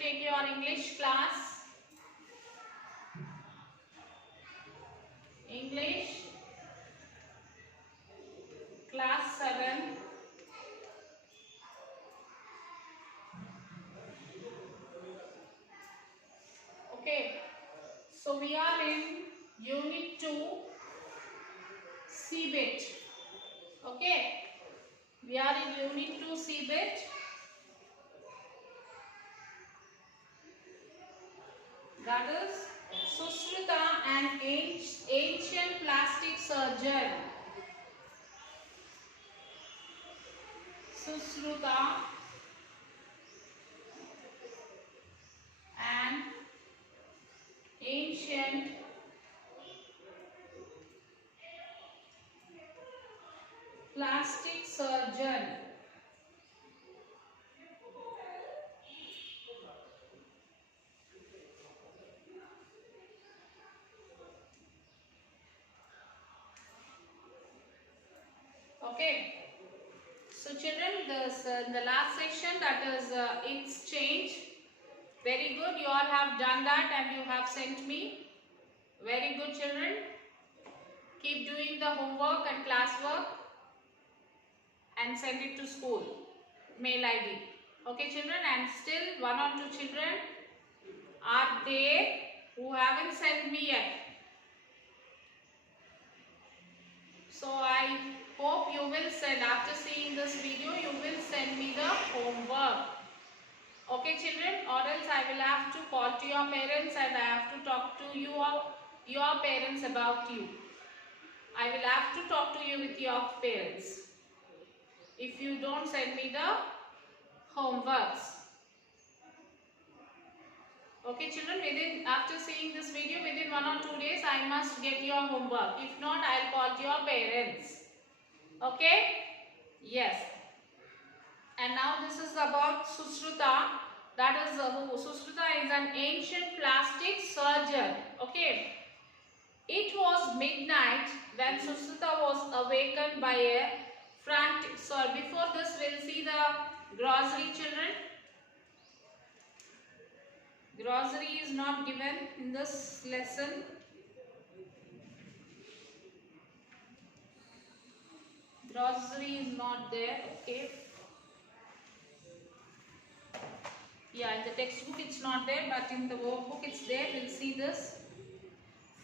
take your English class. English class 7. Okay, so we are in Unit 2, CBIT. Okay, we are in Unit 2, CBIT. That is Sushrita, an ancient plastic surgeon. Sushrita, an ancient plastic surgeon. Okay. So children, this in the last session, that is it's change. Very good. You all have done that and you have sent me. Very good, children. Keep doing the homework and classwork and send it to school. Mail ID. Okay, children. And still 1 or 2 children are there who haven't sent me yet. So I hope you will send, after seeing this video, you will send me the homework. Okay children, or else I will have to call to your parents and I have to talk to your parents about you. I will have to talk to you with your parents if you don't send me the homeworks. Okay children, after seeing this video, within 1 or 2 days, I must get your homework. If not, I'll call to your parents. Okay? Yes. And now this is about Sushrita. That is Sushrita is an ancient plastic surgeon. Okay. It was midnight when Sushrita was awakened by a frantic. So before this, we'll see the grocery, children. Grocery is not given in this lesson. Grocery is not there. Okay. Yeah, in the textbook it's not there, but in the workbook it's there. We'll see this.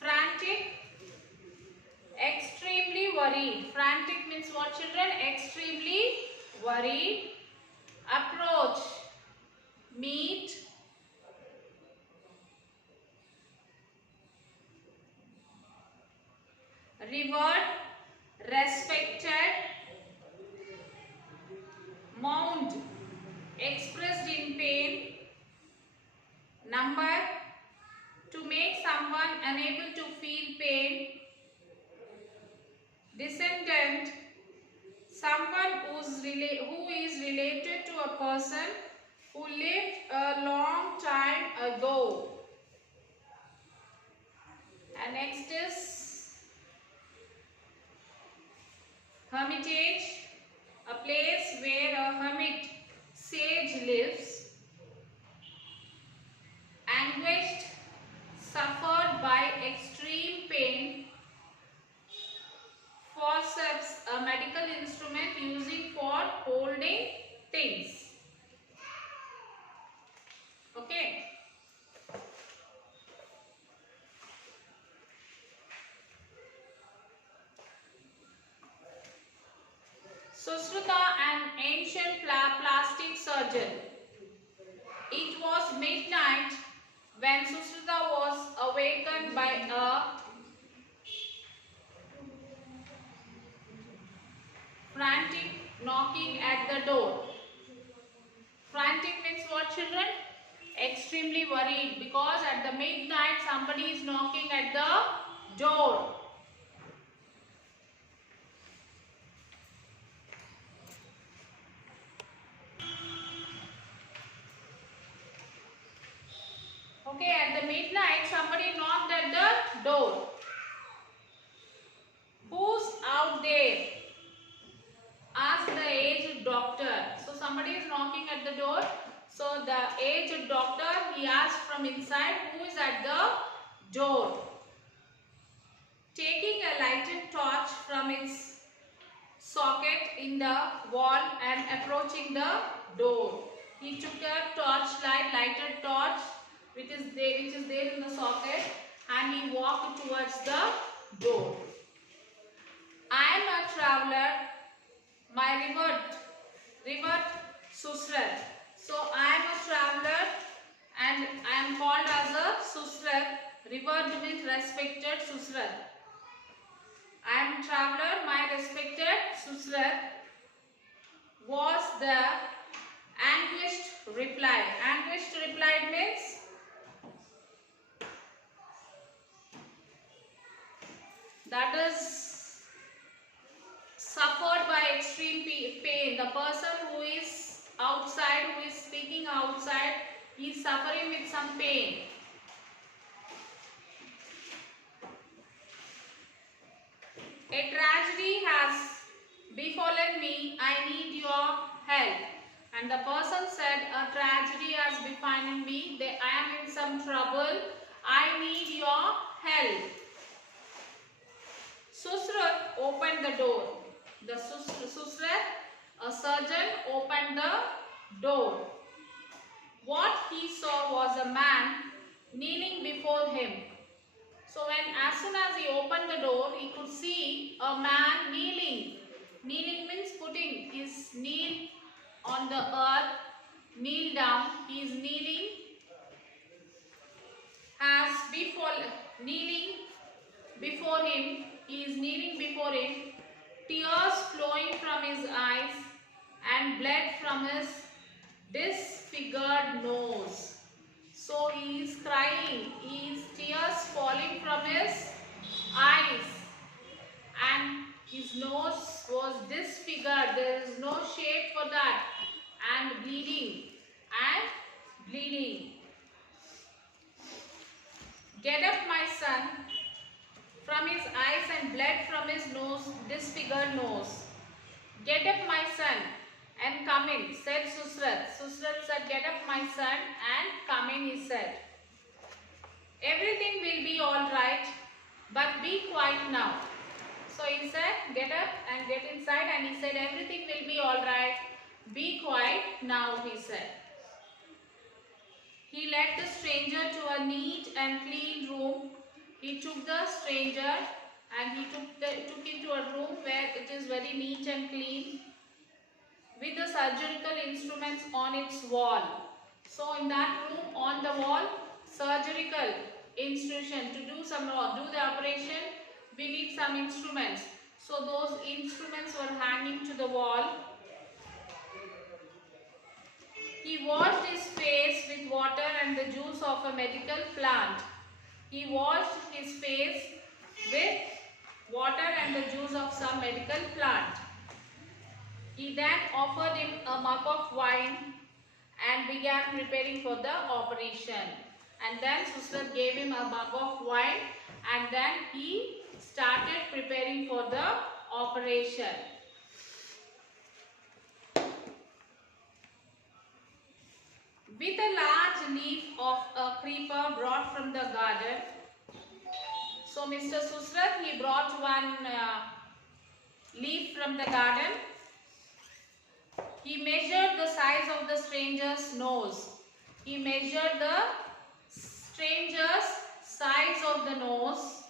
Frantic, extremely worried. Frantic means what, children? Extremely worried. Approach, meet. Revered, respected. Mourned, expressed in pain. Number, to make someone unable to feel pain. Descendant, someone who is related to a person who lived a long time ago. And next is hermitage, a place where a hermit sage lives. Anguished, suffered by extreme pain. Forceps, a medical instrument using for holding things. Okay. Sushrita, an ancient plastic surgeon. It was midnight when Sushrita was awakened by a frantic knocking at the door. Frantic means what, children? Extremely worried, because at the midnight somebody is knocking at the door. Okay, at the midnight somebody knocked at the door. Who's out there? Asked the aged doctor. So somebody is knocking at the door. So the aged doctor, he asked from inside, who is at the door? Taking a lighted torch from its socket in the wall and approaching the door. He took a torchlight, lighted torch, which is there in the socket, and he walked towards the door. I am a traveler, my revert Susrat. So I am a traveler and I am called as a Susrat. Revered means respected Susrat. I am a traveler, my respected Susrat, was the anguished reply. Anguished reply means that is suffered by extreme pain. The person who is outside, who is speaking outside, he is suffering with some pain. A tragedy has befallen me, I need your help. And the person said, a tragedy has befallen me, I am in some trouble, I need your help. Susrat opened the door. The Susrat, a surgeon, opened the door. What he saw was a man kneeling before him. So as soon as he opened the door, he could see a man kneeling. Kneeling means putting his knee on the earth, kneel down. He is kneeling, kneeling before him. He is kneeling before him. Tears flowing from his eyes and blood from his disfigured nose. So he is crying, tears falling from his eyes and his nose was disfigured. There is no shape for that, and bleeding. Get up, my son, from his eyes and blood from his nose, disfigured nose. Get up, my son, and come in, said Susrat. Susrat said, get up, my son, and come in, he said. Everything will be all right, but be quiet now. So he said, get up and get inside, and he said, everything will be all right, be quiet now, he said. He led the stranger to a neat and clean room. He took the stranger and he took into a room where it is very neat and clean, with the surgical instruments on its wall. So in that room, on the wall, surgical instruction to do the operation, we need some instruments. So those instruments were hanging to the wall. He washed his face with water and the juice of a medical plant. He washed his face with water and the juice of some medical plant. He then offered him a mug of wine and began preparing for the operation. And then Susrat gave him a mug of wine and then he started preparing for the operation. With a large leaf of a creeper brought from the garden. So Mr. Susrat, he brought one leaf from the garden. He measured the size of the stranger's nose. He measured the stranger's size of the nose,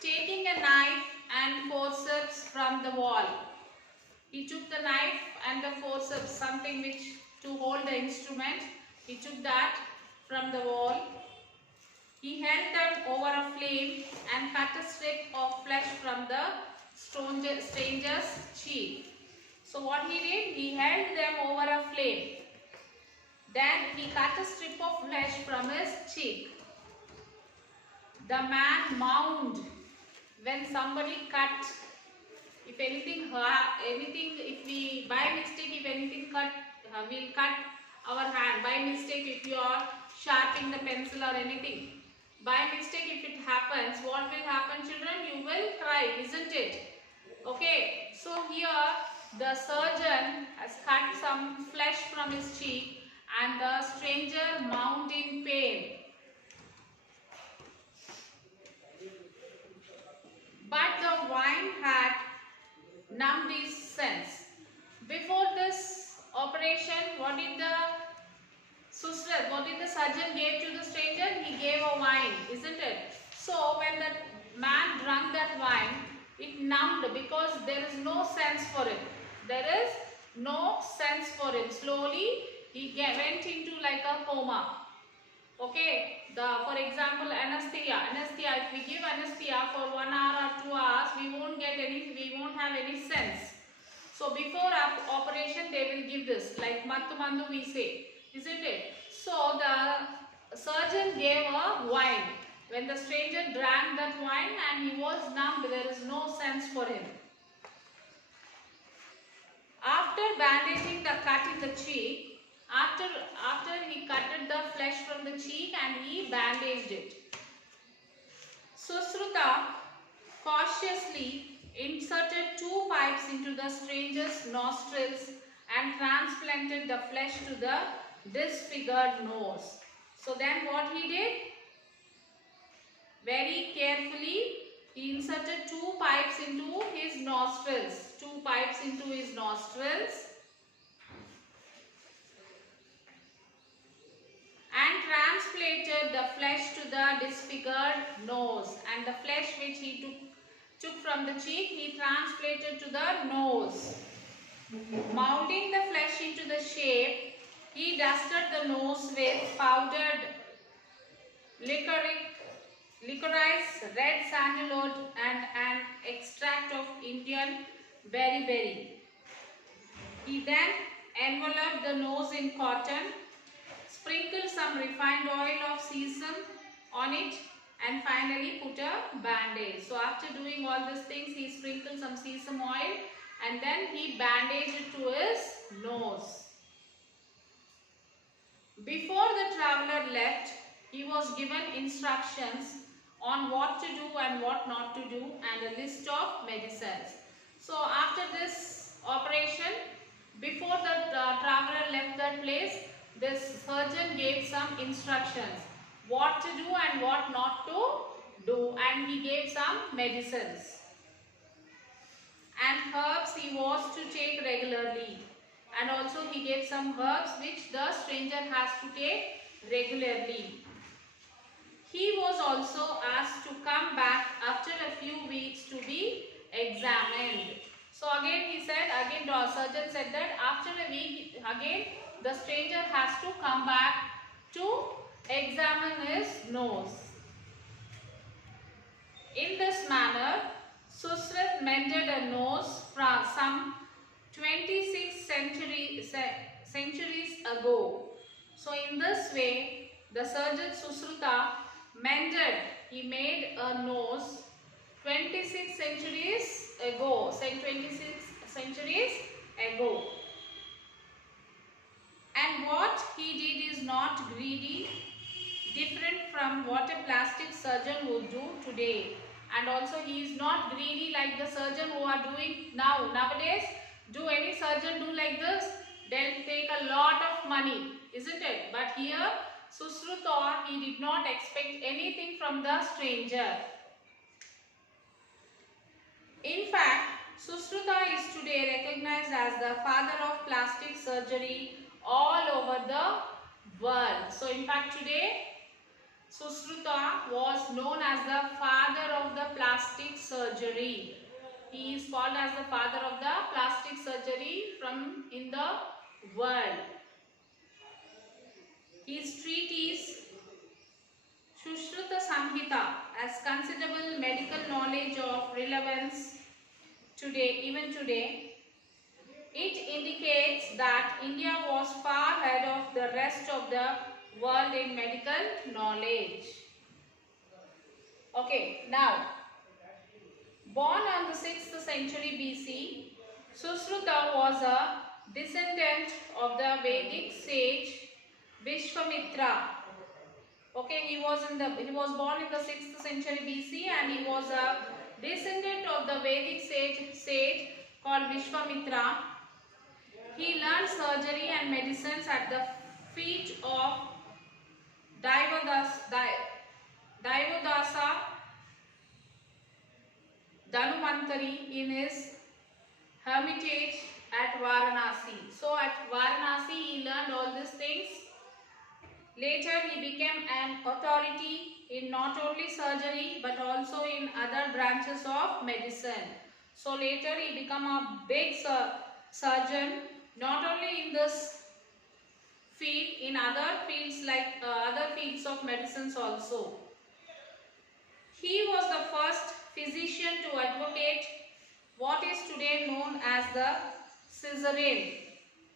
taking a knife and forceps from the wall. He took the knife and the forceps, something which to hold the instrument. He took that from the wall. He held them over a flame and cut a strip of flesh from the stranger's cheek. So what he did, he held them over a flame. Then he cut a strip of flesh from his cheek. The man moaned when somebody cut. If anything, if we by mistake, if anything cut, we'll cut our hand. By mistake, if you are sharpening the pencil or anything, by mistake, if it happens, what will happen, children? You will cry, isn't it? Okay. So here the surgeon has cut some flesh from his cheek and the stranger moaned in pain. But the wine had numbed his sense. Before this operation, what did the surgeon gave to the stranger? He gave a wine, isn't it? So when the man drank that wine, it numbed because there is no sense for him. There is no sense for him. Slowly he went into like a coma. Okay, for example, anesthesia. If we give anesthesia for 1 hour or 2 hours, we won't have any sense. So before operation, they will give this, like mattu mandu we say, isn't it? So the surgeon gave a wine. When the stranger drank that wine and he was numb, there is no sense for him. After bandaging the cut in the cheek, after he cutted the flesh from the cheek and he bandaged it, Susruta cautiously inserted 2 pipes into the stranger's nostrils and transplanted the flesh to the disfigured nose. So then what he did? Very carefully he inserted 2 pipes into his nostrils. 2 pipes into his nostrils. And transplanted the flesh to the disfigured nose. And the flesh which he took from the cheek, he transplanted to the nose. Mounting the flesh into the shape, he dusted the nose with powdered licorice, red sandalwood and an extract of Indian berry. He then enveloped the nose in cotton, sprinkled some refined oil of sesame on it and finally put a bandage. So after doing all these things, he sprinkled some sesame oil and then he bandaged it to his nose. Before the traveler left, he was given instructions on what to do and what not to do and a list of medicines. So after this operation, before the traveler left that place, this surgeon gave some instructions what to do and what not to do, and he gave some medicines and herbs he was to take regularly, and also he gave some herbs which the stranger has to take regularly. He was also asked to come back after a few weeks to be examined. So again he said, the surgeon said that after a week again the stranger has to come back to examine his nose. In this manner, Susruta mended a nose from some 26 centuries ago. So in this way, the surgeon Susruta he made a nose 26 centuries ago. Say 26 centuries ago. And what he did is not greedy, different from what a plastic surgeon would do today. And also he is not greedy like the surgeon who are doing now. Nowadays, do any surgeon do like this? They'll take a lot of money, isn't it? But here, Susruta, he did not expect anything from the stranger. In fact, Susruta is today recognized as the father of plastic surgery all over the world. So in fact today, Susruta was known as the father of the plastic surgery. He is called as the father of the plastic surgery in the world. His treatise Sushruta Samhita has considerable medical knowledge of relevance today, even today. It indicates that India was far ahead of the rest of the world in medical knowledge. Okay, now, born on the 6th century BC, Susruta was a descendant of the Vedic sage Vishwamitra. Okay, he was born in the 6th century BC and he was a descendant of the Vedic sage called Vishwamitra. He learned surgery and medicines at the feat of Daivadasa Dhanumantari in his hermitage at Varanasi. So at Varanasi he learned all these things. Later he became an authority in not only surgery but also in other branches of medicine. So later he became a big surgeon, not only in this field, in other fields like other fields of medicines also. He was the first physician to advocate what is today known as the cesarean.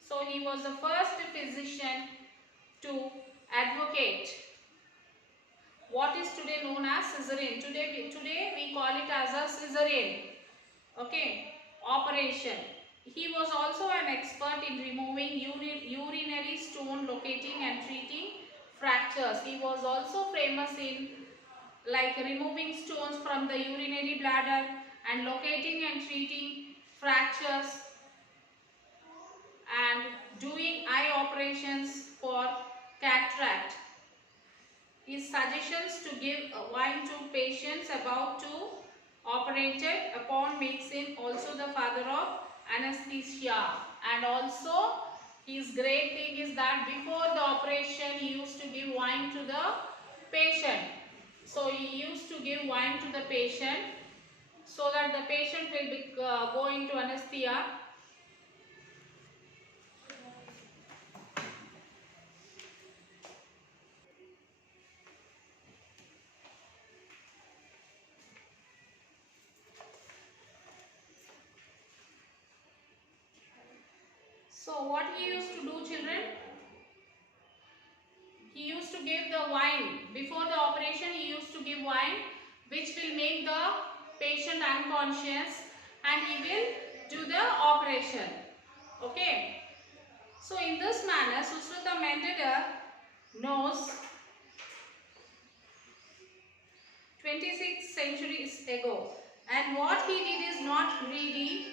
So he was the first physician to advocate what is today known as cesarean. Today we call it as a cesarean. Okay, operation. He was also an expert in removing urinary stone, locating and treating fractures. He was also famous in like removing stones from the urinary bladder and locating and treating fractures and doing eye operations for cataract. His suggestions to give wine to patients about to operated upon makes him also the father of anesthesia. And also his great thing is that before the operation he used to give wine to the patient. So he used to give wine to the patient so that the patient will be go into anesthesia. So what he used to do, children? He used to give the wine. Before the operation he used to give wine which will make the patient unconscious and he will do the operation. Okay. So in this manner Susruta mended a nose 26 centuries ago. And what he did is not really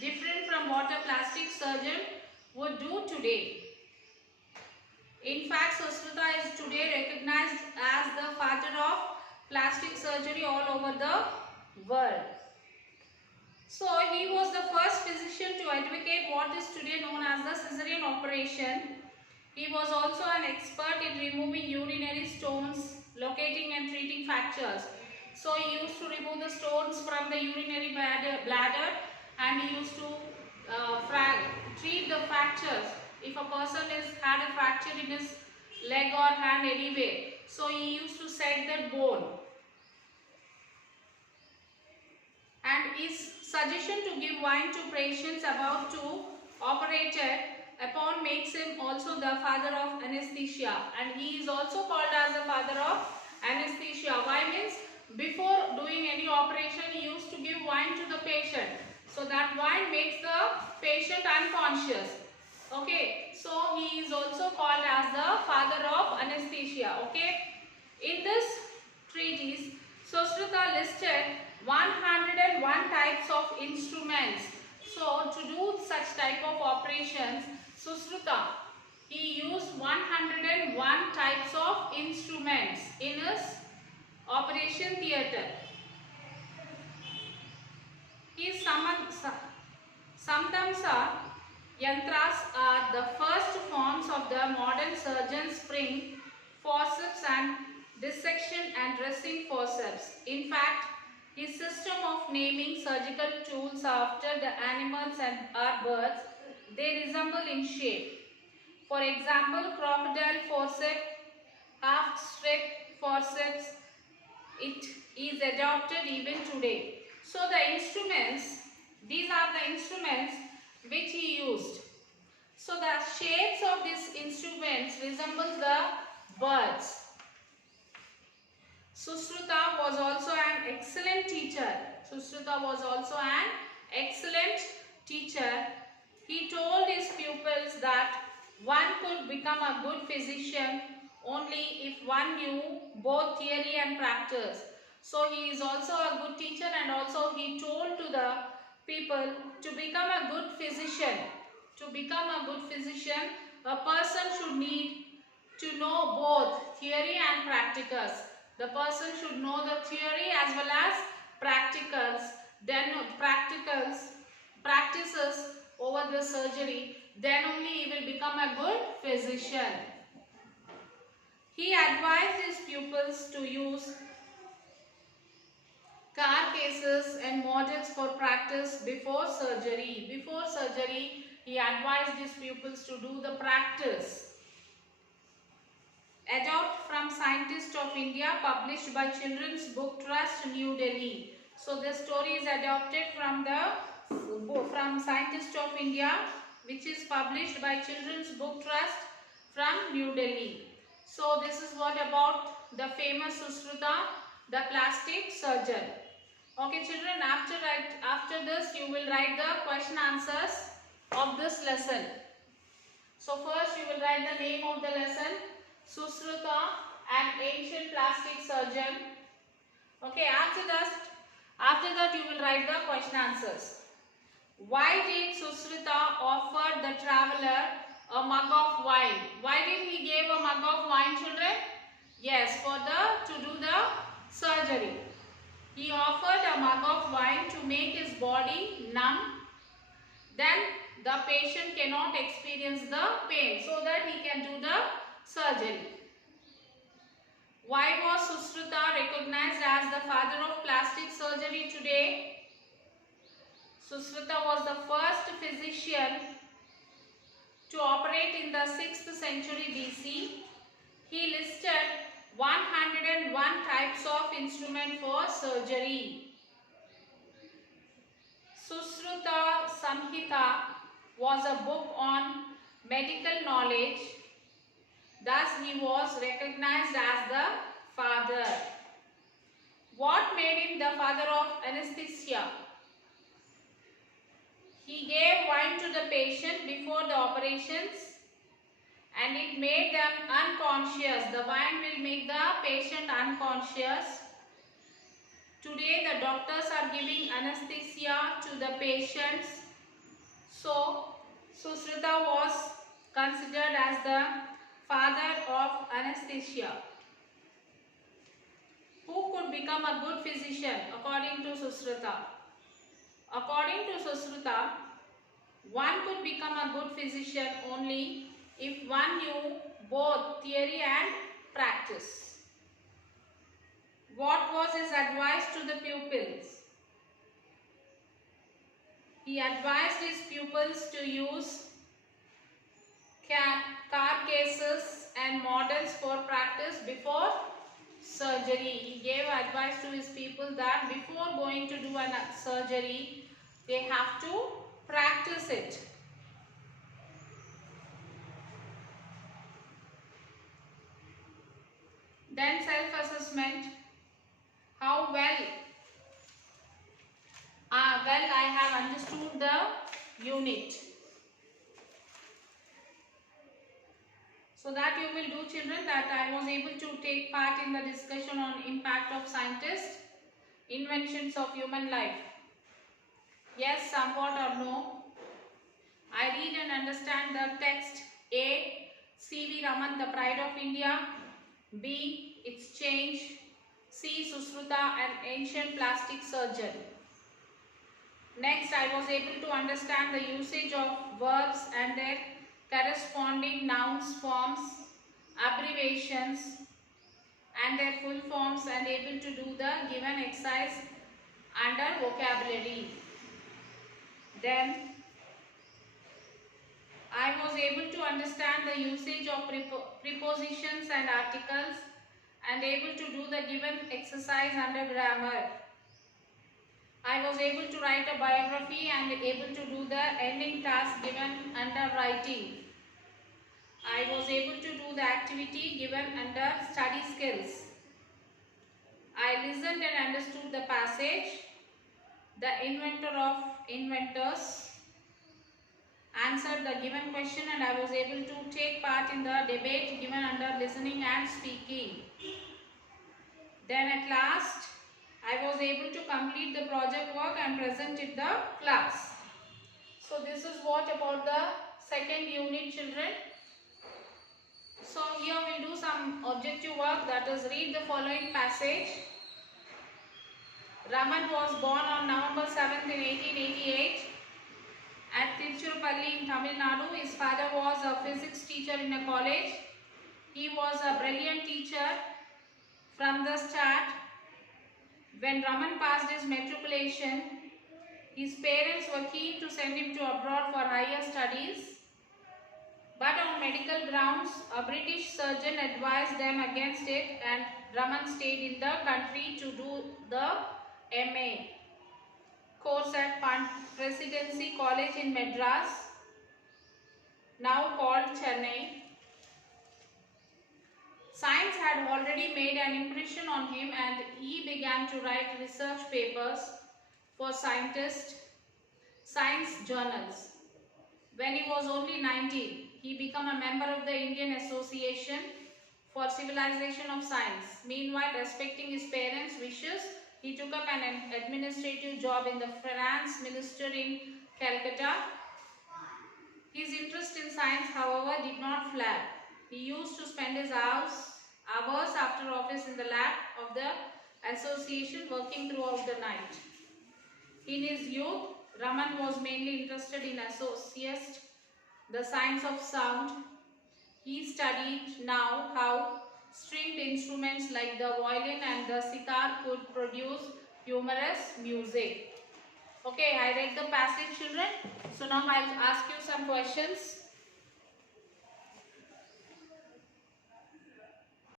different from what a plastic surgeon would do today. In fact, Susruta is today recognized as the father of plastic surgery all over the world. So, he was the first physician to advocate what is today known as the cesarean operation. He was also an expert in removing urinary stones, locating and treating fractures. So, he used to remove the stones from the urinary bladder and he used to treat the fractures. If a person had a fracture in his leg or hand anyway, so he used to set that bone. And his suggestion to give wine to patients about to operated upon makes him also the father of anesthesia. And he is also called as the father of anesthesia. Why means before doing any operation he used to give wine to the patient. So that wine makes the patient unconscious. Okay, so he is also called as the father of anesthesia. Okay, in this treatise, Susruta listed 101 types of instruments. So to do such type of operations, Susruta he used 101 types of instruments in his operation theatre. His Samdamsa yantras are the first forms of the modern surgeon spring, forceps and dissection and dressing forceps. In fact, his system of naming surgical tools after the animals and our birds, they resemble in shape. For example, crocodile forceps, half-strip forceps, it is adopted even today. So the instruments, these are the instruments which he used. So the shapes of these instruments resemble the birds. Susruta was also an excellent teacher. Susruta was also an excellent teacher. He told his pupils that one could become a good physician only if one knew both theory and practice. So he is also a good teacher and also he told to the people to become a good physician. To become a good physician, a person should need to know both theory and practicals. The person should know the theory as well as practicals, then practices over the surgery, then only he will become a good physician. He advised his pupils to use car cases and models for practice before surgery. Before surgery, he advised his pupils to do the practice. Adopt from Scientist of India, published by Children's Book Trust, New Delhi. So this story is adopted from Scientist of India, which is published by Children's Book Trust from New Delhi. So this is what about the famous Susruta, the plastic surgeon. Okay children, after this you will write the question answers of this lesson. So first you will write the name of the lesson, Susruta, an ancient plastic surgeon. Okay, after that you will write the question answers. Why did Susruta offer the traveler a mug of wine? Why did he give a mug of wine, children? Yes, to do the surgery. He offered a mug of wine to make his body numb. Then the patient cannot experience the pain, so that he can do the surgery. Why was Susruta recognized as the father of plastic surgery today? Susruta was the first physician to operate in the 6th century BC. He listed 101 types of instrument for surgery. Susruta Samhita was a book on medical knowledge. Thus, he was recognized as the father. What made him the father of anesthesia? He gave wine to the patient before the operations and it made them unconscious. The wine will make the patient unconscious. Today, the doctors are giving anesthesia to the patients. So, Susruta was considered as the father of anesthesia. Who could become a good physician according to Susruta? According to Susruta, one could become a good physician only if one knew both theory and practice. What was his advice to the pupils? He advised his pupils to use car cases and models for practice before surgery. He gave advice to his people that before going to do a surgery, they have to practice it. Then self-assessment. How well I have understood the unit. So that you will do, children, that I was able to take part in the discussion on impact of scientists, inventions of human life. Yes, somewhat or no. I read and understand the text. A. C.V. Raman, the pride of India. B. Its change. C. Susruta, an ancient plastic surgeon. Next, I was able to understand the usage of verbs and their corresponding nouns forms, abbreviations and their full forms, and able to do the given exercise under vocabulary. Then I was able to understand the usage of prepositions and articles and able to do the given exercise under grammar. I was able to write a biography and able to do the ending task given under writing. I was able to do the activity given under study skills. I listened and understood the passage. The inventor of inventors answered the given question and I was able to take part in the debate given under listening and speaking. Then at last, I was able to complete the project work and present it the class. So this is what about the second unit, children. So here we'll do some objective work, that is read the following passage. Raman was born on November 7th in 1888 at Tiruchirappalli in Tamil Nadu. His father was a physics teacher in a college. He was a brilliant teacher from the start. When Raman passed his matriculation, his parents were keen to send him to abroad for higher studies. But on medical grounds, a British surgeon advised them against it, and Raman stayed in the country to do the MA course at Presidency College in Madras, now called Chennai. Science had already made an impression on him, and he began to write research papers for science journals. When he was only 19, he became a member of the Indian Association for Civilization of Science. Meanwhile, respecting his parents' wishes, he took up an administrative job in the finance minister in Calcutta. His interest in science, however, did not flag. He used to spend his hours after office in the lab of the association, working throughout the night. In his youth, Raman was mainly interested in associates, the science of sound. He studied now how stringed instruments like the violin and the sitar could produce humorous music. Okay, I read the passage, children. So now I'll ask you some questions.